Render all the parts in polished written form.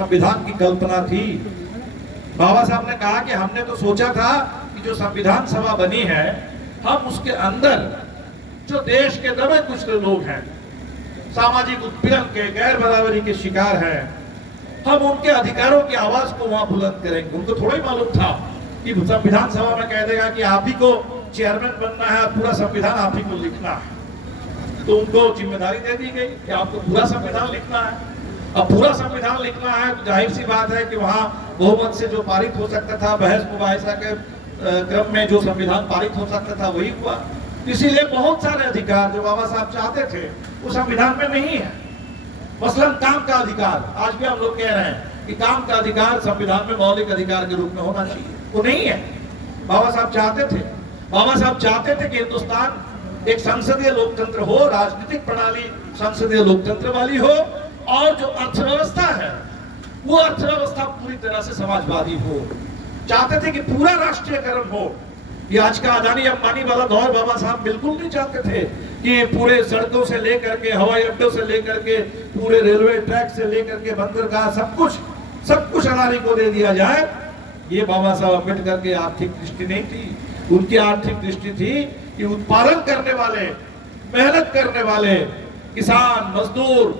संविधान की कल्पना थी। बाबा साहब ने कहा कि हमने तो सोचा था कि जो संविधान सभा बनी है, हम उसके अंदर जो देश के दबे कुछ लोग हैं, सामाजिक उत्पीड़न के, गैर बराबरी के शिकार हैं, हम उनके अधिकारों की आवाज को वहां बुलंद करेंगे। उनको थोड़ा ही मालूम था कि संविधान सभा में कह देगा कि आप ही को चेयरमैन बनना है, पूरा संविधान आप ही को लिखना है। तो उनको जिम्मेदारी दे दी गई कि आपको पूरा संविधान लिखना है। अब पूरा संविधान लिखना है तो जाहिर सी बात है कि वहां बहुमत से जो पारित हो सकता था, बहस मुबाहिसा के क्रम में जो संविधान पारित हो सकता था वही हुआ। इसीलिए बहुत सारे अधिकार जो बाबा साहब चाहते थे वो संविधान में नहीं है। मसलन काम का अधिकार, आज भी हम लोग कह रहे हैं कि काम का अधिकार संविधान में मौलिक अधिकार के रूप में होना चाहिए, वो नहीं है। बाबा साहब चाहते थे कि हिंदुस्तान एक संसदीय लोकतंत्र हो, राजनीतिक प्रणाली संसदीय लोकतंत्र वाली हो, और जो अर्थव्यवस्था है वो अर्थव्यवस्था पूरी तरह से समाजवादी हो। चाहते थे कि पूरा राष्ट्रीयकरण हो। ये आज का अदानी अंबानी वाला दौर बाबा साहब बिल्कुल नहीं चाहते थे कि पूरे सड़कों से लेकर के, हवाई अड्डों से लेकर के, पूरे रेलवे ट्रैक से लेकर के, बंदरगाह, सब कुछ अदानी को दे दिया जाए। ये बाबा साहब अम्बेडकर की आर्थिक दृष्टि नहीं थी। उनकी आर्थिक दृष्टि थी कि उत्पादन करने वाले, मेहनत करने वाले किसान, मजदूर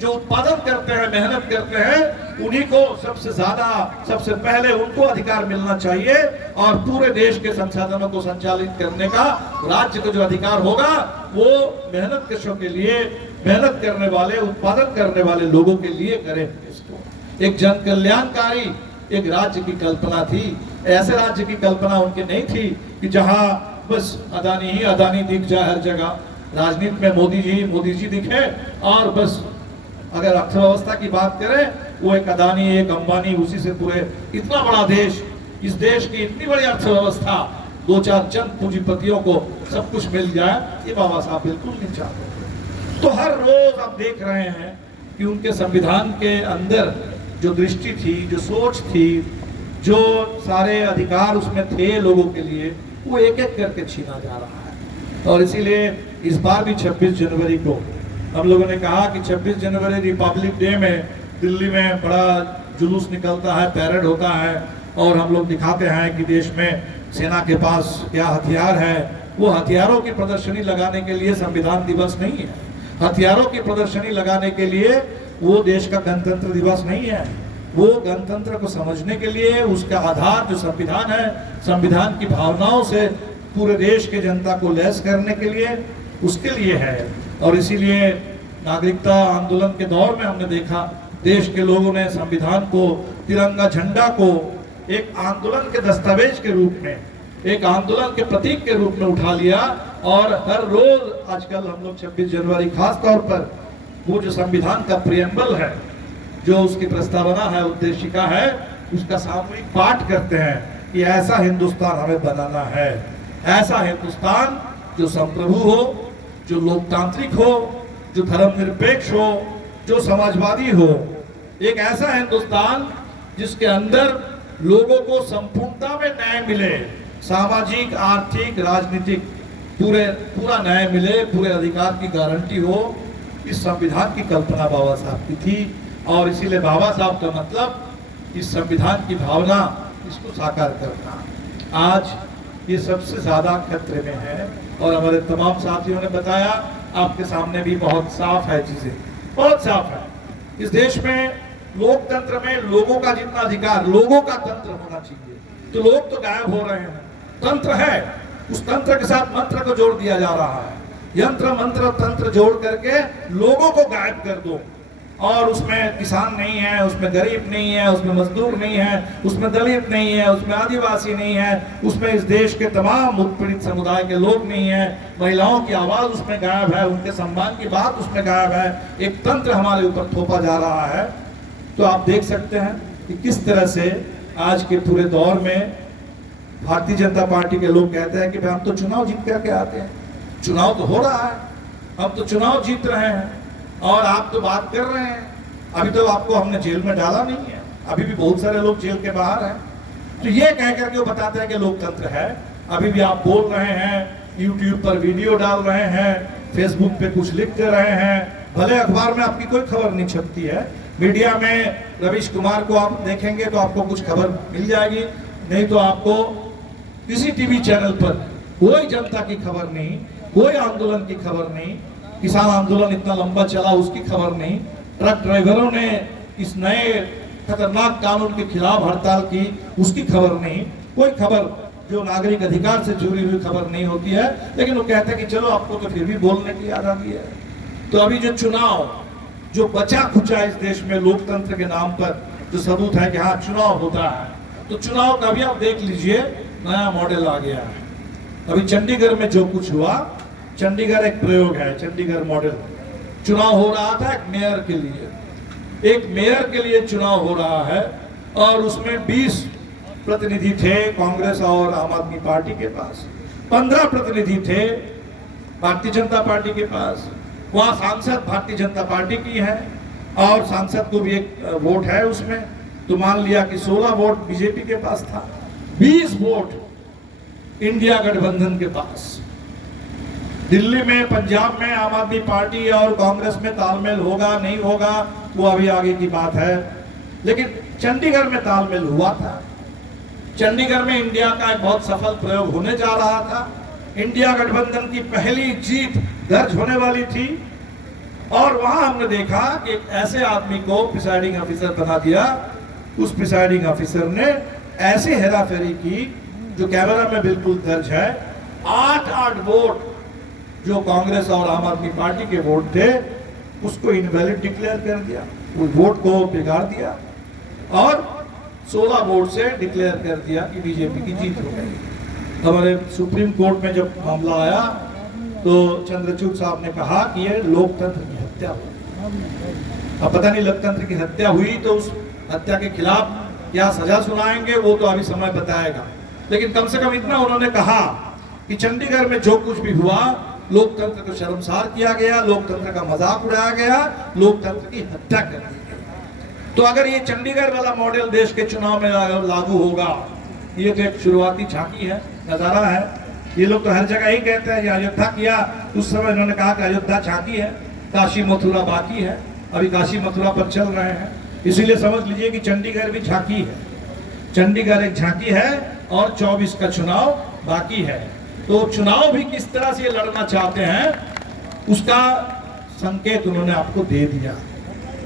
जो उत्पादन करते हैं, मेहनत करते हैं, उन्हीं को सबसे ज्यादा, सबसे पहले उनको अधिकार मिलना चाहिए, और पूरे देश के संसाधनों को संचालित करने का राज्य का जो अधिकार होगा वो मेहनत कशों के लिए, मेहनत करने वाले, उत्पादन करने वाले लोगों के लिए करें। इसको एक जन कल्याणकारी एक राज्य की कल्पना थी। ऐसे राज्य की कल्पना उनकी नहीं थी कि जहां बस अदानी ही अदानी दिख जाए हर जगह। राजनीति में मोदी जी दिखे, और बस अगर अर्थव्यवस्था की बात करें, वो एक अदानी, एक अंबानी, उसी से पूरे इतना बड़ा देश, इस देश की इतनी बड़ी अर्थव्यवस्था, 2-4 चंद पूंजीपतियों को सब कुछ मिल जाए, ये बाबा साहब बिल्कुल नहीं चाहते। तो हर रोज आप देख रहे हैं कि उनके संविधान के अंदर जो दृष्टि थी, जो सोच थी, जो सारे अधिकार उसमें थे लोगों के लिए, वो एक एक करके छीना जा रहा है। और इसीलिए इस बार भी 26 जनवरी को हम लोगों ने कहा कि 26 जनवरी रिपब्लिक डे में दिल्ली में बड़ा जुलूस निकलता है, पैरेड होता है, और हम लोग दिखाते हैं कि देश में सेना के पास क्या हथियार है। वो हथियारों की प्रदर्शनी लगाने के लिए संविधान दिवस नहीं है। हथियारों की प्रदर्शनी लगाने के लिए वो देश का गणतंत्र दिवस नहीं है। वो गणतंत्र को समझने के लिए उसका आधार जो संविधान है, संविधान की भावनाओं से पूरे देश के जनता को लैस करने के लिए, उसके लिए है। और इसीलिए नागरिकता आंदोलन के दौर में हमने देखा देश के लोगों ने संविधान को, तिरंगा झंडा को एक आंदोलन के दस्तावेज के रूप में, एक आंदोलन के प्रतीक के रूप में उठा लिया। और हर रोज आजकल हम लोग 26 जनवरी खास तौर पर वो जो संविधान का प्रियम्बल है, जो उसकी प्रस्तावना है, उद्देशिका है, उसका सामूहिक पाठ करते हैं कि ऐसा हिंदुस्तान हमें बनाना है, ऐसा हिंदुस्तान जो संप्रभु हो, जो लोकतांत्रिक हो, जो धर्मनिरपेक्ष हो, जो समाजवादी हो, एक ऐसा हिंदुस्तान जिसके अंदर लोगों को संपूर्णता में न्याय मिले, सामाजिक, आर्थिक, राजनीतिक पूरा न्याय मिले, पूरे अधिकार की गारंटी हो। इस संविधान की कल्पना बाबा साहब की थी। और इसीलिए बाबा साहब का मतलब इस संविधान की भावना, इसको साकार करना आज ये सबसे ज्यादा खतरे में है। और हमारे तमाम साथियों ने बताया, आपके सामने भी बहुत साफ है, चीजें बहुत साफ है। इस देश में लोकतंत्र में लोगों का जितना अधिकार, लोगों का तंत्र होना चाहिए, तो लोग तो गायब हो रहे हैं। तंत्र है, उस तंत्र के साथ मंत्र को जोड़ दिया जा रहा है। यंत्र मंत्र तंत्र जोड़ करके लोगों को गायब कर दो, और उसमें किसान नहीं है, उसमें गरीब नहीं है, उसमें मजदूर नहीं है, उसमें दलित नहीं है, उसमें आदिवासी नहीं है, उसमें इस देश के तमाम उत्पीड़ित समुदाय के लोग नहीं है, महिलाओं की आवाज उसमें गायब है, उनके सम्मान की बात उसमें गायब है। एक तंत्र हमारे ऊपर थोपा जा रहा है। तो आप देख सकते हैं कि किस तरह से आज के पूरे दौर में भारतीय जनता पार्टी के लोग कहते हैं कि भाई हम तो चुनाव जीत करके आते हैं, चुनाव तो हो रहा है, हम तो चुनाव जीत रहे हैं, और आप तो बात कर रहे हैं, अभी तो आपको हमने जेल में डाला नहीं है, अभी भी बहुत सारे लोग जेल के बाहर हैं। तो ये कह करके वो बताते हैं कि लोकतंत्र है। अभी भी आप बोल रहे हैं, यूट्यूब पर वीडियो डाल रहे हैं, फेसबुक पे कुछ लिख दे रहे हैं, भले अखबार में आपकी कोई खबर नहीं छपती है, मीडिया में रवीश कुमार को आप देखेंगे तो आपको कुछ खबर मिल जाएगी, नहीं तो आपको किसी टीवी चैनल पर कोई जनता की खबर नहीं, कोई आंदोलन की खबर नहीं, किसान आंदोलन इतना लंबा चला उसकी खबर नहीं, ट्रक ड्राइवरों ने इस नए खतरनाक कानून के खिलाफ हड़ताल की उसकी खबर नहीं, कोई खबर जो नागरिक अधिकार से जुड़ी हुई खबर नहीं होती है। लेकिन वो कहते हैं कि चलो आपको तो फिर भी बोलने की आजादी है। तो अभी जो चुनाव जो बचा खुचा इस देश में लोकतंत्र के नाम पर जो सबूत है कि हाँ चुनाव होता है, तो चुनाव का भी आप देख लीजिए नया मॉडल आ गया है। अभी चंडीगढ़ में जो कुछ हुआ, चंडीगढ़ एक प्रयोग है, चंडीगढ़ मॉडल। चुनाव हो रहा था एक मेयर के लिए चुनाव हो रहा है और उसमें 20 प्रतिनिधि थे कांग्रेस और आम आदमी पार्टी के पास, 15 प्रतिनिधि थे भारतीय जनता पार्टी के पास। वहां सांसद भारतीय जनता पार्टी की है और सांसद को भी एक वोट है उसमें, तो मान लिया कि 16 वोट बीजेपी के पास था, 20 वोट इंडिया गठबंधन के पास। दिल्ली में पंजाब में आम आदमी पार्टी और कांग्रेस में तालमेल होगा नहीं होगा वो अभी आगे की बात है, लेकिन चंडीगढ़ में तालमेल हुआ था। चंडीगढ़ में इंडिया का एक बहुत सफल प्रयोग होने जा रहा था। इंडिया गठबंधन की पहली जीत दर्ज होने वाली थी और वहां हमने देखा कि एक ऐसे आदमी को प्रिसाइडिंग ऑफिसर बना दिया। उस प्रिसाइडिंग ऑफिसर ने ऐसी हेराफेरी की जो कैमरा में बिल्कुल दर्ज है। 8 वोट जो कांग्रेस और आम आदमी पार्टी के वोट थे उसको इनवैलिड डिक्लेयर कर दिया, उस वोट को बिगाड़ दिया और 16 वोट से डिक्लेयर कर दिया कि बीजेपी की जीत हो गई। हमारे सुप्रीम कोर्ट में जब मामला आया तो चंद्रचूड़ साहब ने कहा कि ये लोकतंत्र की हत्या हुई। अब पता नहीं लोकतंत्र की हत्या हुई तो उस हत्या के खिलाफ क्या सजा सुनाएंगे वो तो अभी समय बताएगा, लेकिन कम से कम इतना उन्होंने कहा कि चंडीगढ़ में जो कुछ भी हुआ लोकतंत्र को शर्मसार किया गया, लोकतंत्र का मजाक उड़ाया गया, लोकतंत्र की हत्या कर दी गई। तो अगर ये चंडीगढ़ वाला मॉडल देश के चुनाव में लागू होगा, ये तो एक शुरुआती झांकी है, नजारा है। ये लोग तो हर जगह ही कहते हैं, अयोध्या किया उस समय इन्होंने कहा कि अयोध्या झांकी है, काशी मथुरा बाकी है, अभी काशी मथुरा पर चल रहे हैं। इसीलिए समझ लीजिए कि चंडीगढ़ भी झांकी है, चंडीगढ़ एक झांकी है और 24 का चुनाव बाकी है। तो चुनाव भी किस तरह से लड़ना चाहते हैं उसका संकेत उन्होंने आपको दे दिया।